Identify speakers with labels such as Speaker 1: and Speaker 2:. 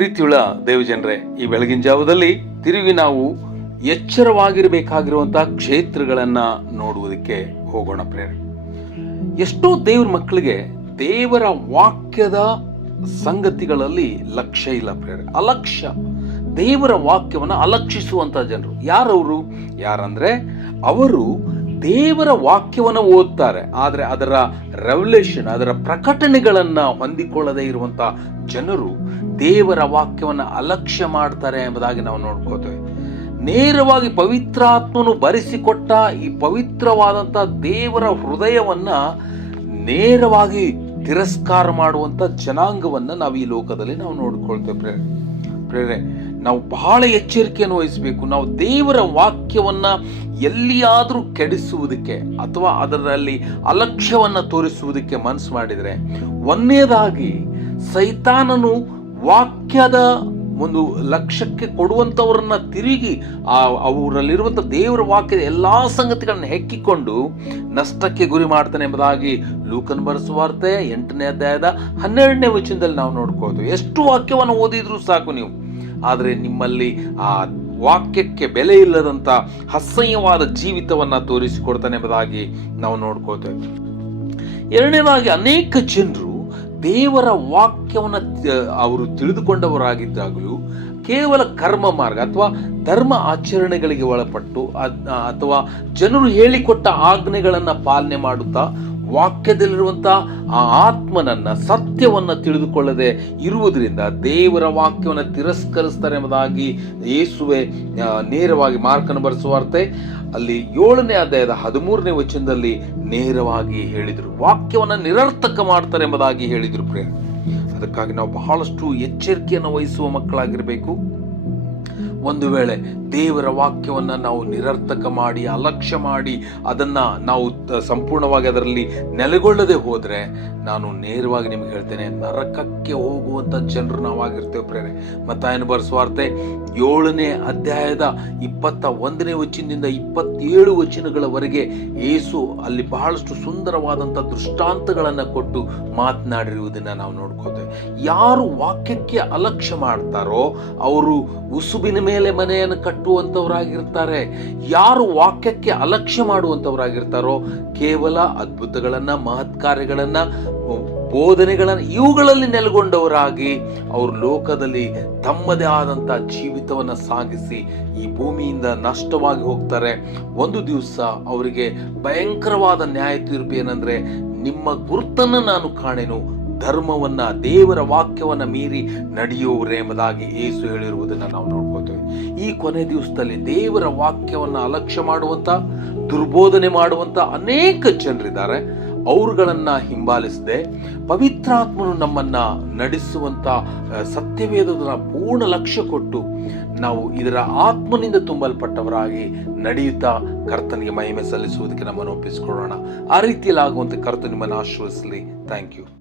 Speaker 1: ಪ್ರೀತಿಯುಳ್ಳ ದೇವಜನರೇ ಈ ಬೆಳಗಿನ ಜಾವದಲ್ಲಿ ತಿರುಗಿ ನಾವು ಎಚ್ಚರವಾಗಿರಬೇಕಾಗಿರುವಂತಹ ಕ್ಷೇತ್ರಗಳನ್ನ ನೋಡುವುದಕ್ಕೆ ಹೋಗೋಣ ಪ್ರೇರಣೆ ಎಷ್ಟೋ ದೇವ್ರ ಮಕ್ಕಳಿಗೆ ದೇವರ ವಾಕ್ಯದ ಸಂಗತಿಗಳಲ್ಲಿ ಲಕ್ಷ್ಯ ಇಲ್ಲ ಪ್ರೇರಣೆ ಅಲಕ್ಷ್ಯ, ದೇವರ ವಾಕ್ಯವನ್ನು ಅಲಕ್ಷಿಸುವಂತ ಜನರು. ಯಾರವರು? ಯಾರಂದ್ರೆ, ಅವರು ದೇವರ ವಾಕ್ಯವನ್ನು ಓದ್ತಾರೆ. ಆದರೆ ಅದರ ರೆವಲ್ಯೂಷನ್ ಅದರ ಪ್ರಕಟಣೆಗಳನ್ನು ಹೊಂದಿಕೊಳ್ಳದೇ ಇರುವಂಥ ಜನರು ದೇವರ ವಾಕ್ಯವನ್ನು ಅಲಕ್ಷ್ಯ ಮಾಡ್ತಾರೆ ಎಂಬುದಾಗಿ ನಾವು ನೋಡ್ಕೋತೇವೆ. ನೇರವಾಗಿ ಪವಿತ್ರಾತ್ಮನು ಬರೆಸಿಕೊಟ್ಟ ಈ ಪವಿತ್ರವಾದಂಥ ದೇವರ ಹೃದಯವನ್ನ ನೇರವಾಗಿ ತಿರಸ್ಕಾರ ಮಾಡುವಂತ ಜನಾಂಗವನ್ನ ನಾವು ಈ ಲೋಕದಲ್ಲಿ ನಾವು ನೋಡ್ಕೊಳ್ತೇವೆ ಪ್ರೇರಣೆ ಪ್ರೇರಣೆ ನಾವು ಬಹಳ ಎಚ್ಚರಿಕೆಯನ್ನು ವಹಿಸಬೇಕು. ನಾವು ದೇವರ ವಾಕ್ಯವನ್ನ ಎಲ್ಲಿಯಾದರೂ ಕೆಡಿಸುವುದಕ್ಕೆ ಅಥವಾ ಅದರಲ್ಲಿ ಅಲಕ್ಷ್ಯವನ್ನ ತೋರಿಸುವುದಕ್ಕೆ ಮನಸ್ಸು ಮಾಡಿದರೆ, ಒಂದನೇದಾಗಿ ಸೈತಾನನು ವಾಕ್ಯದ ಒಂದು ಲಕ್ಷ್ಯಕ್ಕೆ ಕೊಡುವಂಥವ್ರನ್ನ ತಿರುಗಿ ಆ ಅವರಲ್ಲಿರುವಂಥ ದೇವರ ವಾಕ್ಯದ ಎಲ್ಲ ಸಂಗತಿಗಳನ್ನು ಹೆಕ್ಕಿಕೊಂಡು ನಷ್ಟಕ್ಕೆ ಗುರಿ ಮಾಡ್ತಾನೆ ಎಂಬುದಾಗಿ ಲೂಕನ್ ಬರೆಸುವಾರ್ತೆ ಎಂಟನೇ ಅಧ್ಯಾಯದ ಹನ್ನೆರಡನೇ ವಚನದಲ್ಲಿ ನಾವು ನೋಡ್ಕೋದು ಎಷ್ಟು ವಾಕ್ಯವನ್ನು ಓದಿದ್ರೂ ಸಾಕು ನೀವು. ಆದರೆ ನಿಮ್ಮಲ್ಲಿ ಆ ವಾಕ್ಯಕ್ಕೆ ಬೆಲೆ ಇಲ್ಲದಂಥ ಅಸಹ್ಯವಾದ ಜೀವಿತವನ್ನು ತೋರಿಸಿಕೊಡ್ತಾನೆ ಎಂಬುದಾಗಿ ನಾವು ನೋಡ್ಕೋತೇವೆ ಎರಡನೇದಾಗಿ ಅನೇಕ ಜನರು ದೇವರ ವಾಕ್ಯವನ್ನು ಅವರು ತಿಳಿದುಕೊಂಡವರಾಗಿದ್ದಾಗಲೂ ಕೇವಲ ಕರ್ಮ ಮಾರ್ಗ ಅಥವಾ ಧರ್ಮ ಆಚರಣೆಗಳಿಗೆ ಒಳಪಟ್ಟು ಅಥವಾ ಜನರು ಹೇಳಿಕೊಟ್ಟ ಆಜ್ಞೆಗಳನ್ನು ಪಾಲನೆ ಮಾಡುತ್ತಾ ವಾಕ್ಯದಲ್ಲಿರುವಂಥ ಆ ಆತ್ಮನನ್ನ ಸತ್ಯವನ್ನ ತಿಳಿದುಕೊಳ್ಳದೆ ಇರುವುದರಿಂದ ದೇವರ ವಾಕ್ಯವನ್ನು ತಿರಸ್ಕರಿಸ್ತಾರೆ ಎಂಬುದಾಗಿ ಯೇಸುವೆ ನೇರವಾಗಿ ಮಾರ್ಕನ್ನು ಬರೆಸುವಾರ್ತೆ ಅಲ್ಲಿ ಏಳನೇ ಅಧ್ಯಾಯದ ಹದಿಮೂರನೇ ವಚನದಲ್ಲಿ ನೇರವಾಗಿ ಹೇಳಿದರು. ವಾಕ್ಯವನ್ನು ನಿರರ್ಥಕ ಮಾಡ್ತಾರೆ ಎಂಬುದಾಗಿ ಹೇಳಿದರು ಪ್ರೇ ಅದಕ್ಕಾಗಿ ನಾವು ಬಹಳಷ್ಟು ಎಚ್ಚರಿಕೆಯನ್ನು ವಹಿಸುವ ಮಕ್ಕಳಾಗಿರಬೇಕು. ಒಂದು ವೇಳೆ ದೇವರ ವಾಕ್ಯವನ್ನು ನಾವು ನಿರರ್ಥಕ ಮಾಡಿ, ಅಲಕ್ಷ್ಯ ಮಾಡಿ, ಅದನ್ನ ನಾವು ಸಂಪೂರ್ಣವಾಗಿ ಅದರಲ್ಲಿ ನೆಲೆಗೊಳ್ಳದೆ ಹೋದರೆ, ನಾನು ನೇರವಾಗಿ ನಿಮ್ಗೆ ಹೇಳ್ತೇನೆ, ನರಕಕ್ಕೆ ಹೋಗುವಂಥ ಜನರು ನಾವಾಗಿರ್ತೇವೆ ಪ್ರೇರೆ ಮತ್ತಾಯನ ಬರೆಸುವಾರ್ತೆ ಏಳನೇ ಅಧ್ಯಾಯದ ಇಪ್ಪತ್ತ ಒಂದನೇ ವಚನದಿಂದ ಇಪ್ಪತ್ತೇಳು ವಚನಗಳವರೆಗೆ ಏಸು ಅಲ್ಲಿ ಬಹಳಷ್ಟು ಸುಂದರವಾದಂಥ ದೃಷ್ಟಾಂತಗಳನ್ನು ಕೊಟ್ಟು ಮಾತನಾಡಿರುವುದನ್ನು ನಾವು ನೋಡ್ಕೋತೇವೆ ಯಾರು ವಾಕ್ಯಕ್ಕೆ ಅಲಕ್ಷ್ಯ ಮಾಡ್ತಾರೋ, ಅವರು ಉಸುಬಿನ ಮೇಲೆ ಮನೆಯನ್ನು ಕಟ್ಟುವಂಥವರಾಗಿರ್ತಾರೆ. ಯಾರು ವಾಕ್ಯಕ್ಕೆ ಅಲಕ್ಷ್ಯ ಮಾಡುವಂಥವರಾಗಿರ್ತಾರೋ, ಕೇವಲ ಅದ್ಭುತಗಳನ್ನ ಮಹತ್ ಕಾರ್ಯಗಳನ್ನ ಬೋಧನೆಗಳನ್ನು ಇವುಗಳಲ್ಲಿ ನೆಲೆಗೊಂಡವರಾಗಿ ಅವರು ಲೋಕದಲ್ಲಿ ತಮ್ಮದೇ ಆದಂಥ ಜೀವಿತವನ್ನು ಸಾಗಿಸಿ ಈ ಭೂಮಿಯಿಂದ ನಷ್ಟವಾಗಿ ಹೋಗ್ತಾರೆ. ಒಂದು ದಿವಸ ಅವರಿಗೆ ಭಯಂಕರವಾದ ನ್ಯಾಯ ತೀರ್ಪು ಏನಂದರೆ, ನಿಮ್ಮ ಗುರುತನ್ನು ನಾನು ಕಾಣೆನು ಧರ್ಮವನ್ನ, ದೇವರ ವಾಕ್ಯವನ್ನ ಮೀರಿ ನಡೆಯುವವರೇ ಎಂಬುದಾಗಿ ಏಸು ಹೇಳಿರುವುದನ್ನು ನಾವು ನೋಡ್ಕೋತೇವೆ ಈ ಕೊನೆ ದಿವಸದಲ್ಲಿ ದೇವರ ವಾಕ್ಯವನ್ನ ಅಲಕ್ಷ್ಯ ಮಾಡುವಂತ, ದುರ್ಬೋಧನೆ ಮಾಡುವಂತ ಅನೇಕ ಜನರಿದ್ದಾರೆ. ಅವರುಗಳನ್ನ ಹಿಂಬಾಲಿಸದೆ, ಪವಿತ್ರಾತ್ಮನು ನಮ್ಮನ್ನ ನಡೆಸುವಂತ ಸತ್ಯವೇದ ಪೂರ್ಣ ಲಕ್ಷ್ಯ ಕೊಟ್ಟು ನಾವು ಇದರ ಆತ್ಮನಿಂದ ತುಂಬಲ್ಪಟ್ಟವರಾಗಿ ನಡೆಯುತ್ತಾ ಕರ್ತನಿಗೆ ಮಹಿಮೆ ಸಲ್ಲಿಸುವುದಕ್ಕೆ ನಮ್ಮನ್ನು ಒಪ್ಪಿಸಿಕೊಳ್ಳೋಣ. ಆ ರೀತಿಯಲ್ಲಿ ಆಗುವಂತೆ ಕರ್ತ ನಿಮ್ಮನ್ನು ಆಶ್ರಯಿಸಲಿ ಥ್ಯಾಂಕ್ ಯು